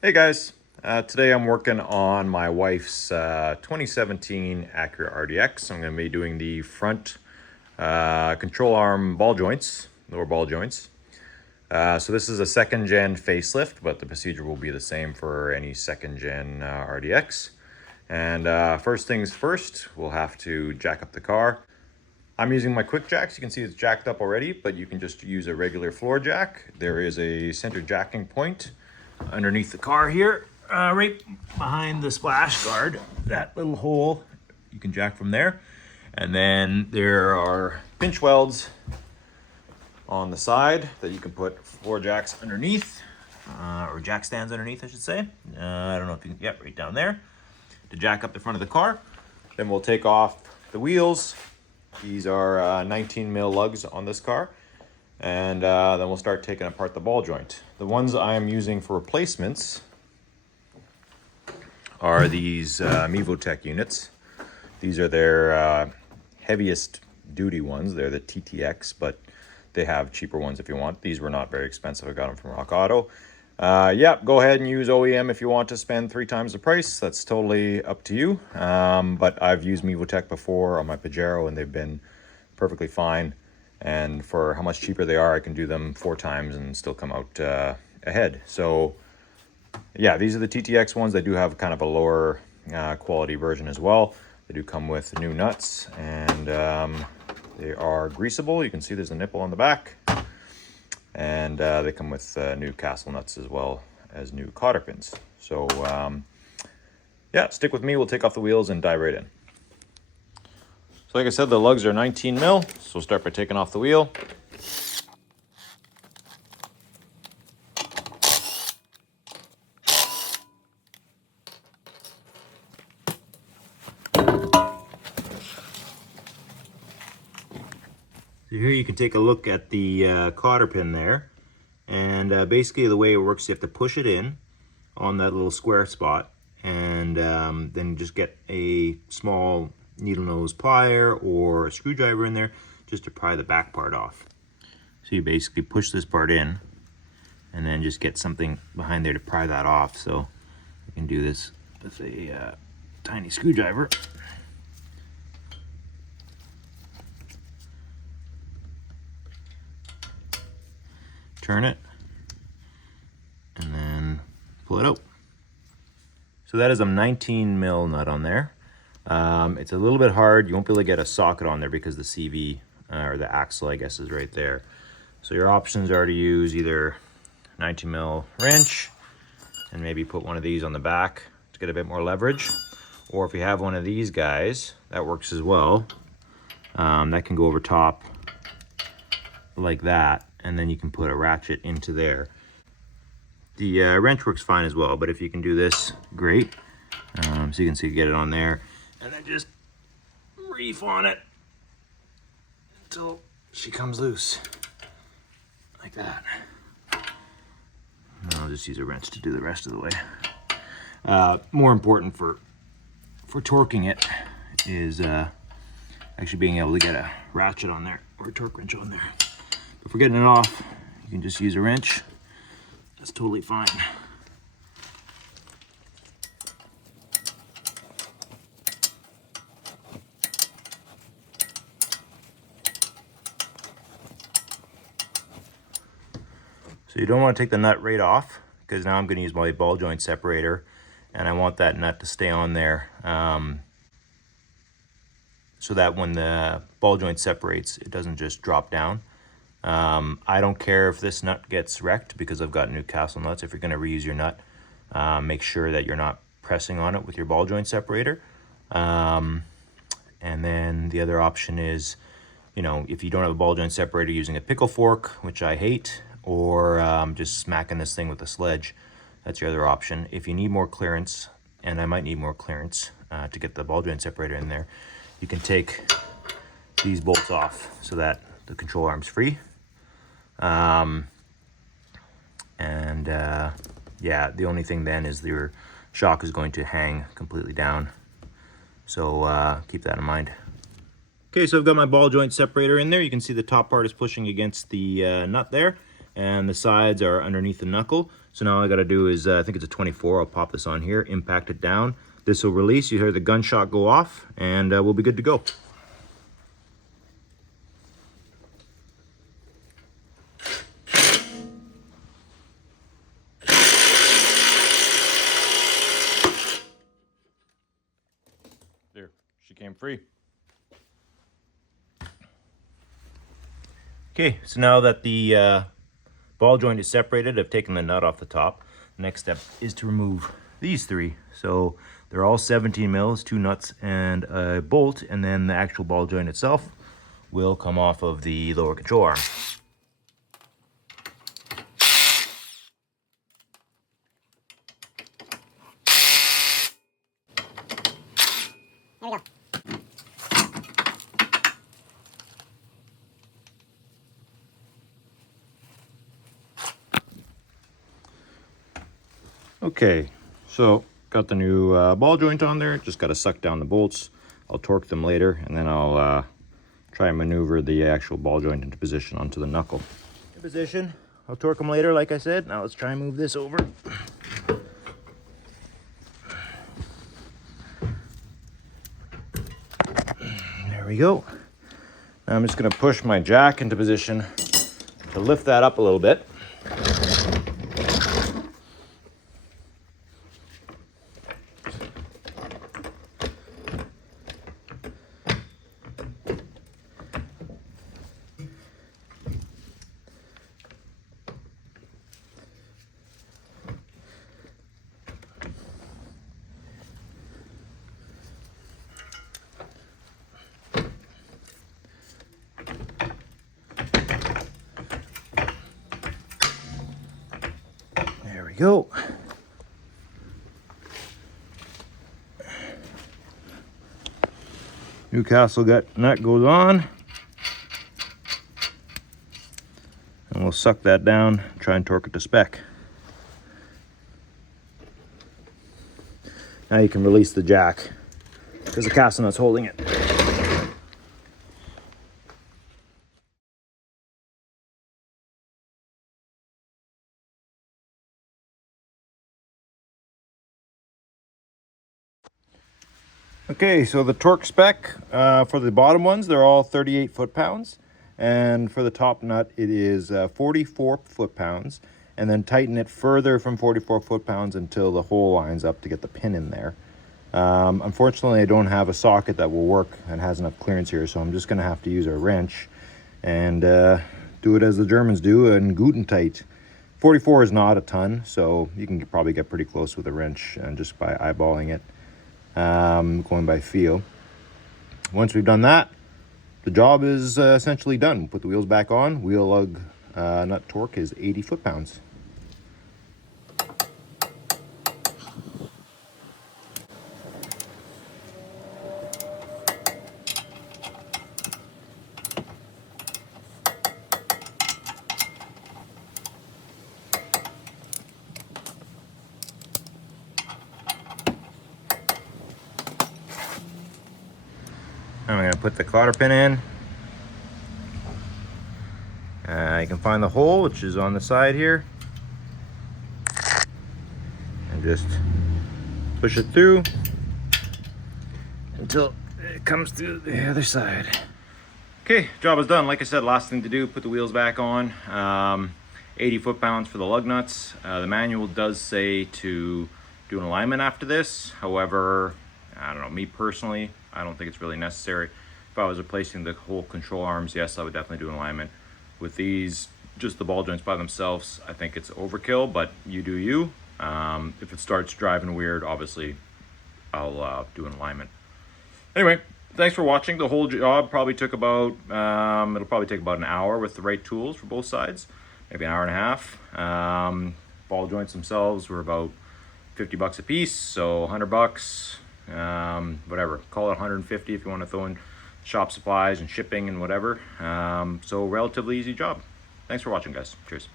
Hey guys, today I'm working on my wife's 2017 Acura RDX. I'm going to be doing the front control arm ball joints, lower ball joints. So this is a second gen facelift, but the procedure will be the same for any second gen RDX. And first things first, we'll have to jack up the car. I'm using my quick jacks. You can see it's jacked up already, but you can just use a regular floor jack. There is a center jacking point underneath the car here, right behind the splash guard. That little hole, you can jack from there. And then there are pinch welds on the side that you can put floor jacks underneath, or jack stands underneath, I should say. I don't know if you can, yep, right down there to jack up the front of the car. Then we'll take off the wheels. These are 19 mil lugs on this car. And then we'll start taking apart the ball joint. The ones I am using for replacements are these Mevotech units. These are their heaviest duty ones. They're the TTX, but they have cheaper ones if you want. These were not very expensive. I got them from Rock Auto. Yeah, go ahead and use OEM if you want to spend 3 times the price. That's totally up to you. But I've used Mevotech before on my Pajero, and they've been perfectly fine. And for how much cheaper they are, I can do them 4 times and still come out ahead. So yeah, these are the TTX ones. They do have kind of a lower quality version as well. They do come with new nuts, and they are greasable. You can see there's a nipple on the back. And they come with new Castle nuts as well as new cotter pins. So yeah, stick with me. We'll take off the wheels and dive right in. So like I said, the lugs are 19 mil, so we'll start by taking off the wheel. So here you can take a look at the cotter pin there. And basically the way it works, you have to push it in on that little square spot, and then just get a small needle nose plier or a screwdriver in there just to pry the back part off. So you basically push this part in and then just get something behind there to pry that off. So you can do this with a tiny screwdriver. Turn it and then pull it out. So that is a 19 mil nut on there. It's a little bit hard. You won't be able to get a socket on there because the CV, or the axle, I guess, is right there. So your options are to use either 19 mil wrench and maybe put one of these on the back to get a bit more leverage. Or if you have one of these guys, that works as well. That can go over top like that, and then you can put a ratchet into there. The wrench works fine as well, but if you can do this, great. So you can see, get it on there, and then just reef on it until she comes loose, like that. And I'll just use a wrench to do the rest of the way. More important for torquing it is actually being able to get a ratchet on there or a torque wrench on there. But for getting it off, you can just use a wrench. That's totally fine. So you don't want to take the nut right off, because now I'm going to use my ball joint separator, and I want that nut to stay on there so that when the ball joint separates, it doesn't just drop down. I don't care if this nut gets wrecked because I've got new Castle nuts. If you're going to reuse your nut, make sure that you're not pressing on it with your ball joint separator. And then the other option is, you know, if you don't have a ball joint separator, using a pickle fork, which I hate, or just smacking this thing with a sledge. That's your other option. If you need more clearance, and I might need more clearance to get the ball joint separator in there, you can take these bolts off so that the control arm's free. Yeah, the only thing then is your shock is going to hang completely down. So keep that in mind. Okay, so I've got my ball joint separator in there. You can see the top part is pushing against the nut there. and the sides are underneath the knuckle. So now all I gotta do is, I think it's a 24, I'll pop this on here, impact it down. This will release, you hear the gunshot go off, and we'll be good to go. There, she came free. Okay, so now that the ball joint is separated, I've taken the nut off the top. The next step is to remove these three. So they're all 17 mils, 2 nuts and a bolt, and then the actual ball joint itself will come off of the lower control arm. There we go. Okay, so got the new ball joint on there. Just got to suck down the bolts. I'll torque them later, and then I'll try and maneuver the actual ball joint into position onto the knuckle. In position, I'll torque them later, like I said. Now let's try and move this over. There we go. Now I'm just going to push my jack into position to lift that up a little bit. There we go. Newcastle nut goes on. And we'll suck that down, try and torque it to spec. Now you can release the jack because the castle nut's holding it. Okay, so the torque spec for the bottom ones, they're all 38 foot-pounds. And for the top nut, it is 44 foot-pounds. And then tighten it further from 44 foot-pounds until the hole lines up to get the pin in there. Unfortunately, I don't have a socket that will work and has enough clearance here, so I'm just going to have to use a wrench and do it as the Germans do, and Guten tight. 44 is not a ton, so you can probably get pretty close with a wrench just by eyeballing it. Going by feel. Once we've done that, the job is essentially done. Put the wheels back on. Wheel lug nut torque is 80 foot-pounds. I'm going to put the cotter pin in. You can find the hole, which is on the side here. And just push it through until it comes through the other side. Okay, job is done. Like I said, last thing to do, put the wheels back on. 80 foot-pounds for the lug nuts. The manual does say to do an alignment after this. However, I don't know, me personally, I don't think it's really necessary. If I was replacing the whole control arms, yes, I would definitely do an alignment. With these, just the ball joints by themselves, I think it's overkill, but you do you. If it starts driving weird, obviously, I'll do an alignment. Anyway, thanks for watching. The whole job probably took about, it'll probably take about an hour with the right tools for both sides, maybe an hour and a half. Ball joints themselves were about 50 bucks a piece, so 100 bucks. Whatever, call it 150 if you want to throw in shop supplies and shipping and whatever. So relatively easy job. Thanks for watching, guys. Cheers.